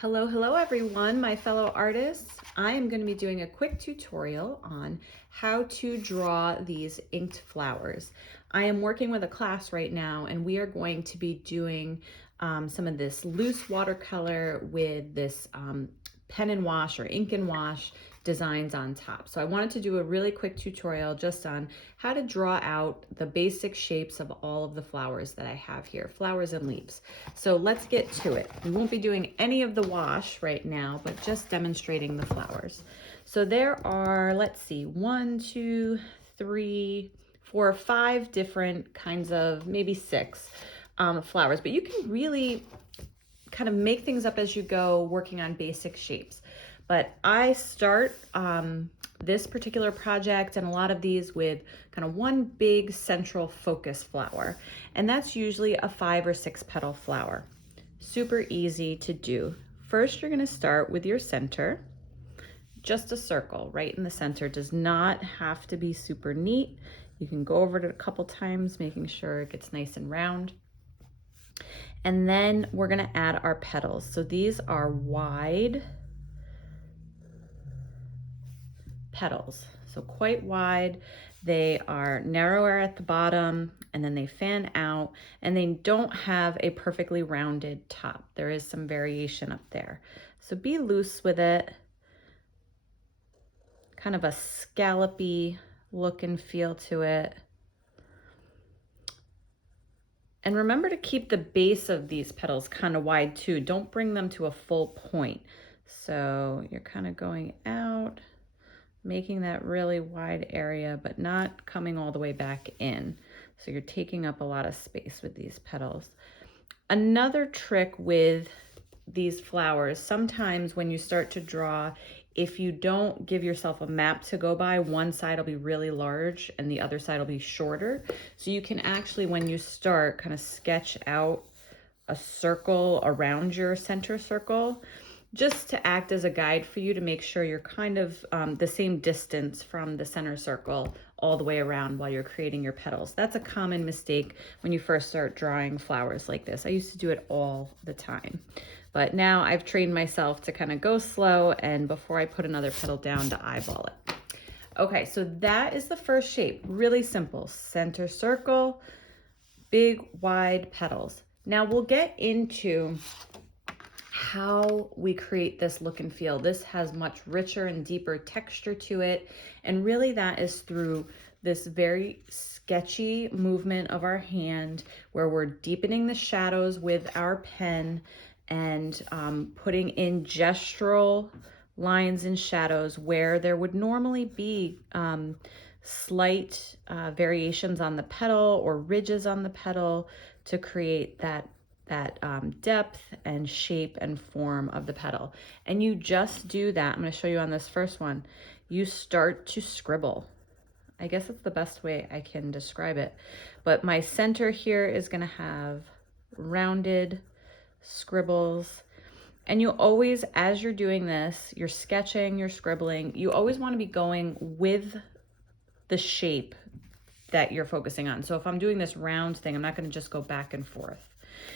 Hello, hello everyone, my fellow artists. I am going to be doing a quick tutorial on how to draw these inked flowers. I am working with a class right now and we are going to be doing some of this loose watercolor with this pen and wash or ink and wash designs on top. So I wanted to do a really quick tutorial just on how to draw out the basic shapes of all of the flowers that I have here, flowers and leaves. So let's get to it. We won't be doing any of the wash right now, but just demonstrating the flowers. So there are, let's see, 1, 2, 3, 4, 5 different kinds of, maybe 6 flowers, but you can really kind of make things up as you go, working on basic shapes. But I start this particular project and a lot of these with kind of one big central focus flower. And that's usually a 5 or 6 petal flower. Super easy to do. First, you're going to start with your center. Just a circle right in the center. Does not have to be super neat. You can go over it a couple times, making sure it gets nice and round. And then we're going to add our petals. So these are wide petals, so quite wide. They are narrower at the bottom and then they fan out, and they don't have a perfectly rounded top. There is some variation up there. So be loose with it. Kind of a scallopy look and feel to it. And remember to keep the base of these petals kind of wide too. Don't bring them to a full point. So you're kind of going out, making that really wide area, but not coming all the way back in. So you're taking up a lot of space with these petals. Another trick with these flowers, sometimes when you start to draw, if you don't give yourself a map to go by, one side will be really large and the other side will be shorter. So you can actually, when you start, kind of sketch out a circle around your center circle, just to act as a guide for you to make sure you're kind of the same distance from the center circle all the way around while you're creating your petals. That's a common mistake when you first start drawing flowers like this. I used to do it all the time, but now I've trained myself to kind of go slow and before I put another petal down to eyeball it. Okay, so that is the first shape. Really simple. Center circle, big wide petals. Now we'll get into how we create this look and feel. This has much richer and deeper texture to it. And really that is through this very sketchy movement of our hand where we're deepening the shadows with our pen and putting in gestural lines and shadows where there would normally be slight variations on the petal or ridges on the petal to create that depth and shape and form of the petal. And you just do that. I'm going to show you on this first one. You start to scribble. I guess that's the best way I can describe it. But my center here is going to have rounded scribbles. And you always, as you're doing this, you're sketching, you're scribbling, you always want to be going with the shape that you're focusing on. So if I'm doing this round thing, I'm not going to just go back and forth.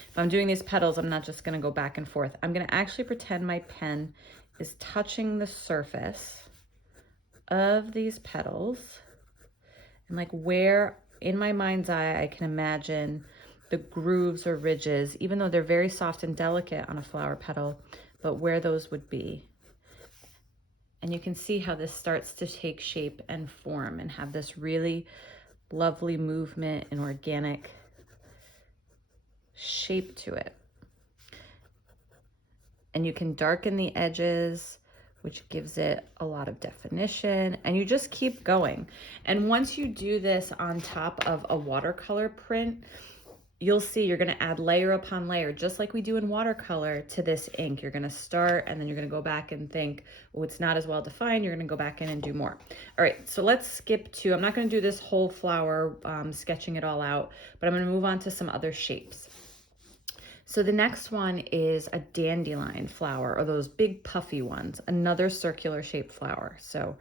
If I'm doing these petals, I'm not just going to go back and forth. I'm going to actually pretend my pen is touching the surface of these petals. And like where in my mind's eye, I can imagine the grooves or ridges, even though they're very soft and delicate on a flower petal, but where those would be. And you can see how this starts to take shape and form and have this really lovely movement and organic shape to it. And you can darken the edges, which gives it a lot of definition, and you just keep going. And once you do this on top of a watercolor print, you'll see you're going to add layer upon layer, just like we do in watercolor to this ink. You're going to start and then you're going to go back and think, oh, it's not as well defined. You're going to go back in and do more. All right, so let's skip to, I'm not going to do this whole flower, sketching it all out, but I'm going to move on to some other shapes. So the next one is a dandelion flower, or those big puffy ones, another circular shaped flower. So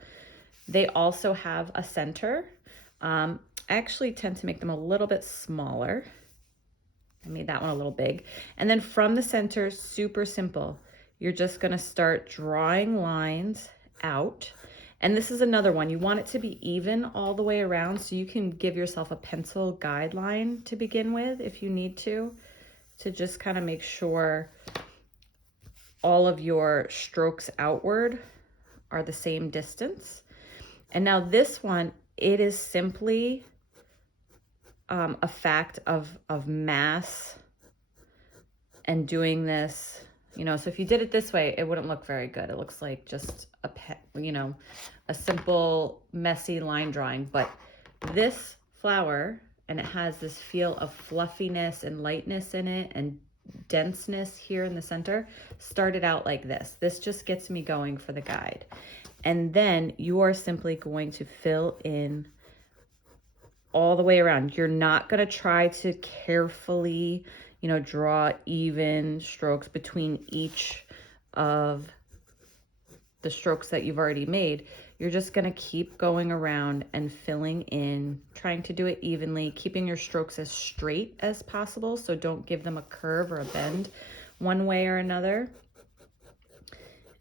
they also have a center. I actually tend to make them a little bit smaller. I made that one a little big. And then from the center, super simple. you're just gonna start drawing lines out. And this is another one, you want it to be even all the way around, so you can give yourself a pencil guideline to begin with if you need to just kind of make sure all of your strokes outward are the same distance. And now this one, it is simply a fact of mass and doing this, you know, so if you did it this way, it wouldn't look very good. It looks like just a simple, messy line drawing. But this flower, and it has this feel of fluffiness and lightness in it and denseness here in the center, started out like this. This just gets me going for the guide. And then you are simply going to fill in all the way around. You're not going to try to carefully, you know, draw even strokes between each of the strokes that you've already made. You're just going to keep going around and filling in, trying to do it evenly, keeping your strokes as straight as possible. So don't give them a curve or a bend one way or another.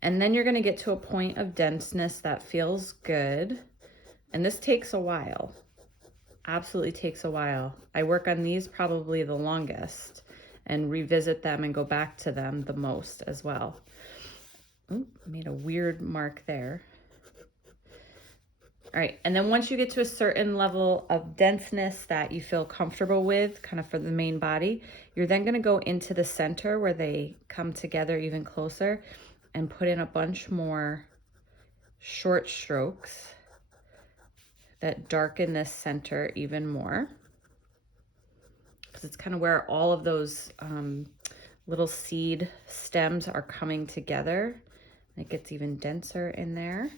And then you're going to get to a point of denseness that feels good. And this takes a while. Absolutely takes a while. I work on these probably the longest and revisit them and go back to them the most as well. Ooh, made a weird mark there. All right, and then once you get to a certain level of denseness that you feel comfortable with, kind of for the main body, you're then going to go into the center where they come together even closer and put in a bunch more short strokes that darken this center even more, because it's kind of where all of those little seed stems are coming together. It gets even denser in there.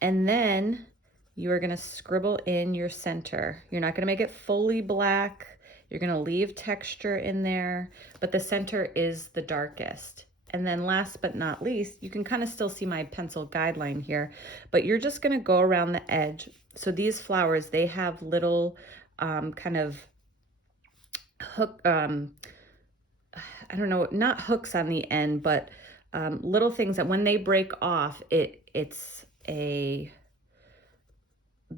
And then you are going to scribble in your center. You're not going to make it fully black. You're going to leave texture in there, but the center is the darkest. And then last but not least, you can kind of still see my pencil guideline here, but you're just going to go around the edge. So these flowers, they have little kind of hook, I don't know, not hooks on the end, but little things that when they break off, it's a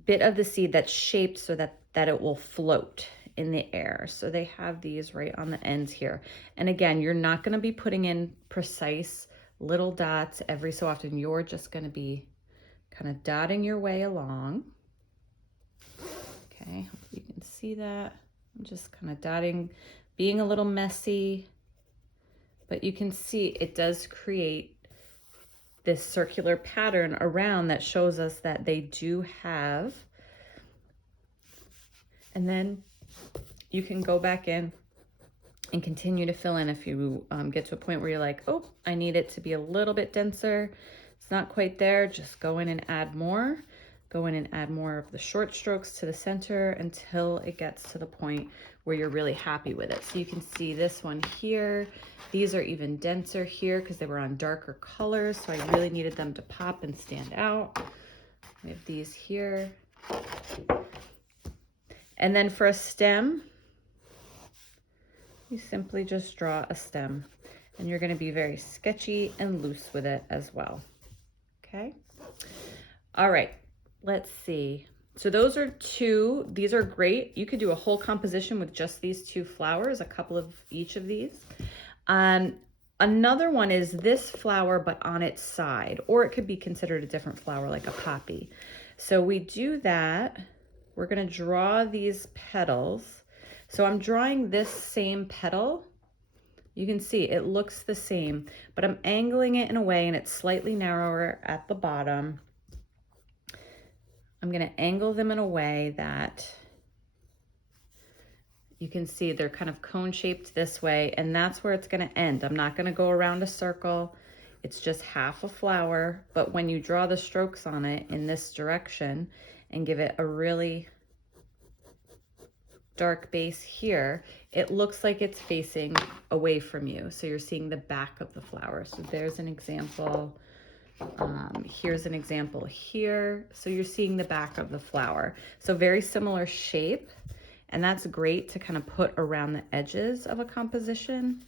bit of the seed that's shaped so that it will float in the air. So they have these right on the ends here. And again, you're not going to be putting in precise little dots every so often. You're just going to be kind of dotting your way along. Okay, hopefully you can see that. I'm just kind of dotting, being a little messy, but you can see it does create this circular pattern around that shows us that they do have. And then you can go back in and continue to fill in if you get to a point where you're like, oh, I need it to be a little bit denser. It's not quite there. Just go in and add more. Go in and add more of the short strokes to the center until it gets to the point where you're really happy with it. So you can see this one here. These are even denser here because they were on darker colors. So I really needed them to pop and stand out. We have these here. And then for a stem, you simply just draw a stem, and you're going to be very sketchy and loose with it as well. Okay. All right. Let's see. So those are two. These are great. You could do a whole composition with just these two flowers, a couple of each of these. Another one is this flower, but on its side, or it could be considered a different flower, like a poppy. So we do that. We're going to draw these petals. So I'm drawing this same petal. You can see it looks the same, but I'm angling it in a way, and it's slightly narrower at the bottom. I'm going to angle them in a way that you can see they're kind of cone shaped this way, and that's where it's going to end. I'm not going to go around a circle. It's just half a flower, but when you draw the strokes on it in this direction and give it a really dark base here, it looks like it's facing away from you. So you're seeing the back of the flower. So there's an example. Here's an example here. So you're seeing the back of the flower. So very similar shape. And that's great to kind of put around the edges of a composition.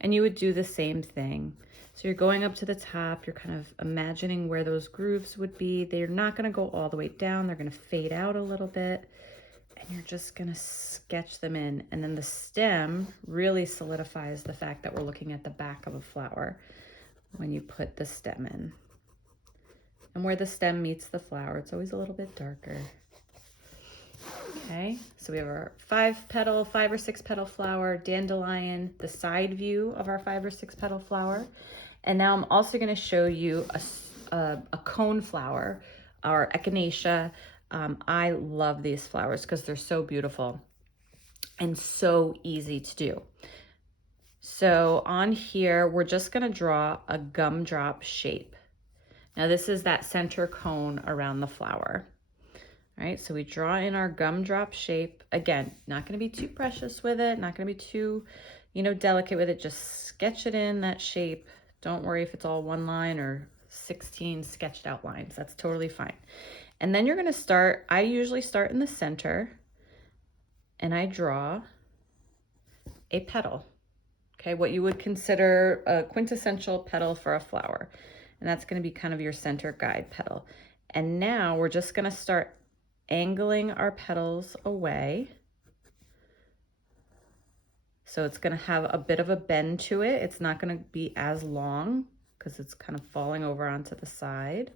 And And you would do the same thing. So you're going up to the top, you're kind of imagining where those grooves would be. They're not gonna go all the way down, they're gonna fade out a little bit. And you're just gonna sketch them in. And then the stem really solidifies the fact that we're looking at the back of a flower when you put the stem in. And where the stem meets the flower, it's always a little bit darker. Okay, so we have our 5 or 6 petal flower, dandelion, the side view of our 5 or 6 petal flower. And now I'm also gonna show you a coneflower, or echinacea. I love these flowers because they're so beautiful and so easy to do. So on here, we're just gonna draw a gumdrop shape. Now this is that center cone around the flower. All right, so we draw in our gumdrop shape. Again, not gonna be too precious with it, not gonna be too, delicate with it. Just sketch it in that shape. Don't worry if it's all one line or 16 sketched out lines. That's totally fine. And then you're gonna start, I usually start in the center and I draw a petal. Okay, what you would consider a quintessential petal for a flower. And that's gonna be kind of your center guide petal. And now we're just gonna start angling our petals away. So it's gonna have a bit of a bend to it. It's not gonna be as long because it's kind of falling over onto the side.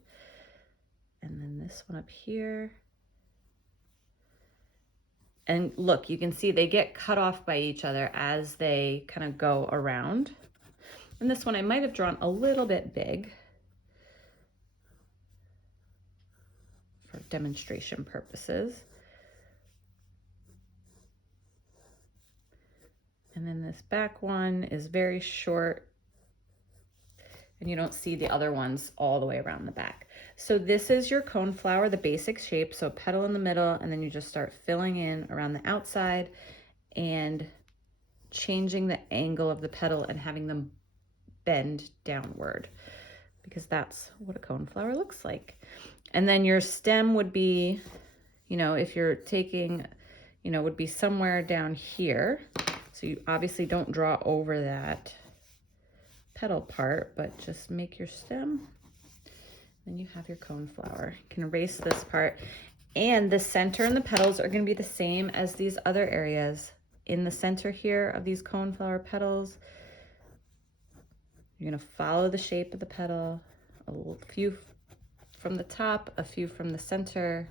And then this one up here. And look, you can see they get cut off by each other as they kind of go around. And this one I might have drawn a little bit big for demonstration purposes. And then this back one is very short and you don't see the other ones all the way around the back. So this is your coneflower, the basic shape. So petal in the middle, and then you just start filling in around the outside and changing the angle of the petal and having them bend downward, because that's what a coneflower looks like. And then your stem would be, if you're taking, would be somewhere down here. So you obviously don't draw over that petal part, but just make your stem. Then you have your coneflower. You can erase this part. And the center and the petals are gonna be the same as these other areas. In the center here of these coneflower petals, you're gonna follow the shape of the petal, a few from the top, a few from the center.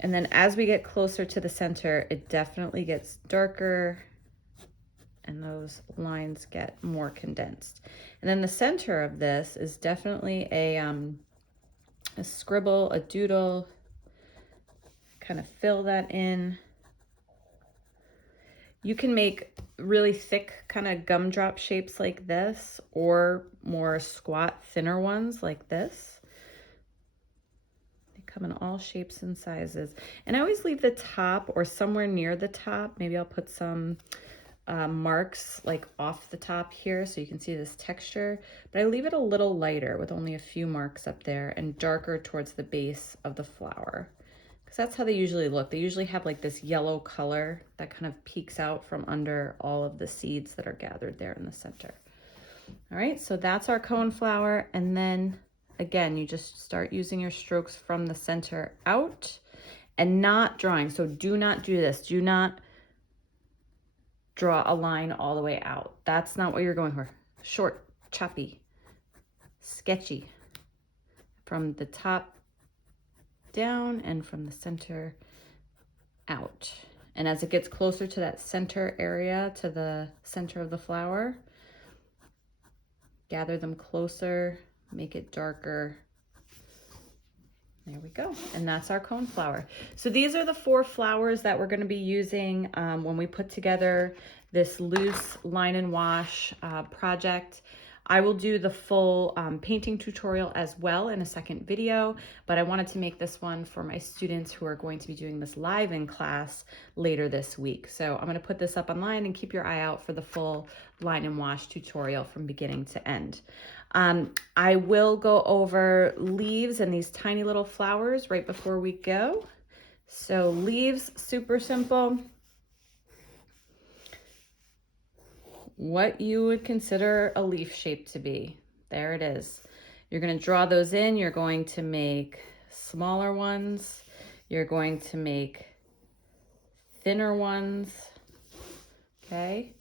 And then as we get closer to the center, it definitely gets darker and those lines get more condensed. And then the center of this is definitely a scribble, a doodle, kind of fill that in. You can make really thick kind of gumdrop shapes like this, or more squat, thinner ones like this. They come in all shapes and sizes. And I always leave the top or somewhere near the top. Maybe I'll put some marks like off the top here so you can see this texture, but I leave it a little lighter with only a few marks up there and darker towards the base of the flower, because that's how they usually look. They usually have like this yellow color that kind of peeks out from under all of the seeds that are gathered there in the center. All right, so that's our coneflower. And then again, you just start using your strokes from the center out and not drawing. So do not do this. Do not draw a line all the way out. That's not what you're going for. Short, choppy, sketchy. From the top down and from the center out. And as it gets closer to that center area, to the center of the flower, gather them closer, make it darker. There we go. And that's our coneflower. So these are the 4 flowers that we're going to be using when we put together this loose line and wash project. I will do the full painting tutorial as well in a second video, but I wanted to make this one for my students who are going to be doing this live in class later this week. So I'm going to put this up online and keep your eye out for the full line and wash tutorial from beginning to end. I will go over leaves and these tiny little flowers right before we go. So leaves, super simple. what you would consider a leaf shape to be. There it is. You're going to draw those in. You're going to make smaller ones. You're going to make thinner ones. Okay.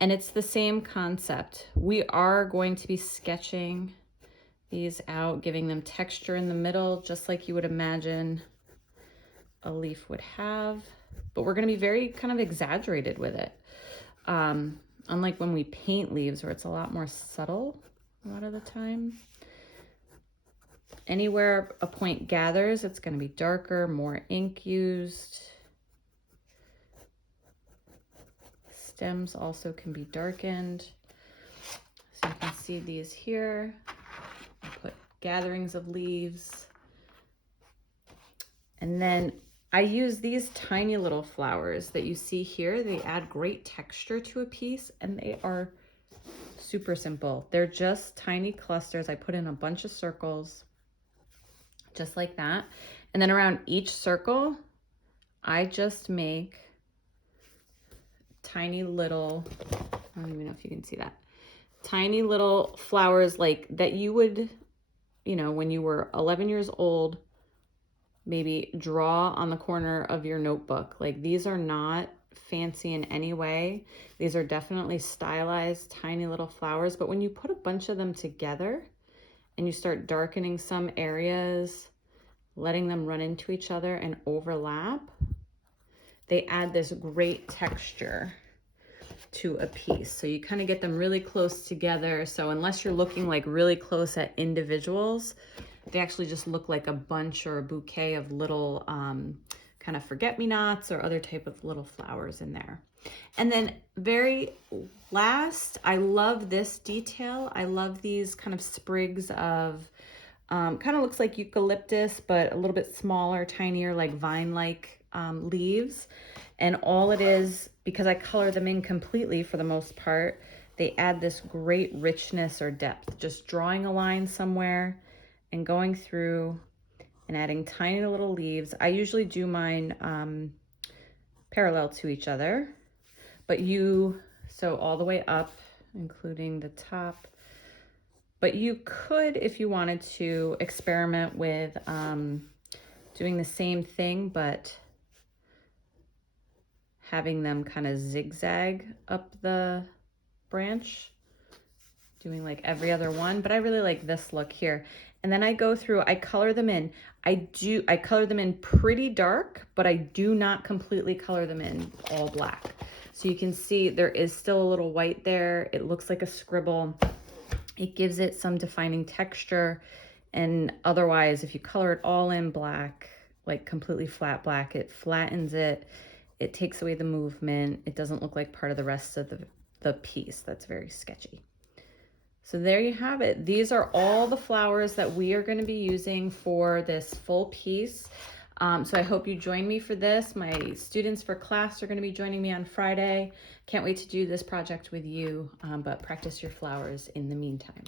And it's the same concept. We are going to be sketching these out, giving them texture in the middle, just like you would imagine a leaf would have. But we're going to be very kind of exaggerated with it. Unlike when we paint leaves, where it's a lot more subtle a lot of the time. Anywhere a point gathers, it's going to be darker, more ink used. Stems also can be darkened. So you can see these here. I put gatherings of leaves. And then I use these tiny little flowers that you see here. They add great texture to a piece, and they are super simple. They're just tiny clusters. I put in a bunch of circles, just like that. And then around each circle, I just make tiny little, I don't even know if you can see that, tiny little flowers like that you would, you know, when you were 11 years old, maybe draw on the corner of your notebook. Like, these are not fancy in any way. These are definitely stylized tiny little flowers, but when you put a bunch of them together and you start darkening some areas, letting them run into each other and overlap, they add this great texture to a piece. So you kind of get them really close together. So unless you're looking like really close at individuals, they actually just look like a bunch or a bouquet of little kind of forget-me-nots or other type of little flowers in there. And then very last, I love this detail. I love these kind of sprigs of, kind of looks like eucalyptus, but a little bit smaller, tinier, like vine-like leaves. And all it is, because I color them in completely for the most part, they add this great richness or depth. Just drawing a line somewhere and going through and adding tiny little leaves. I usually do mine parallel to each other, but so all the way up, including the top. But you could, if you wanted to, experiment with doing the same thing, but having them kind of zigzag up the branch, doing like every other one. But I really like this look here. And then I go through, I color them in. I color them in pretty dark, but I do not completely color them in all black. So you can see there is still a little white there. It looks like a scribble. It gives it some defining texture. And otherwise, if you color it all in black, like completely flat black, it flattens it. It takes away the movement. It doesn't look like part of the rest of the piece. That's very sketchy. So there you have it. These are all the flowers that we are going to be using for this full piece. So I hope you join me for this. My students for class are going to be joining me on Friday. Can't wait to do this project with you, but practice your flowers in the meantime.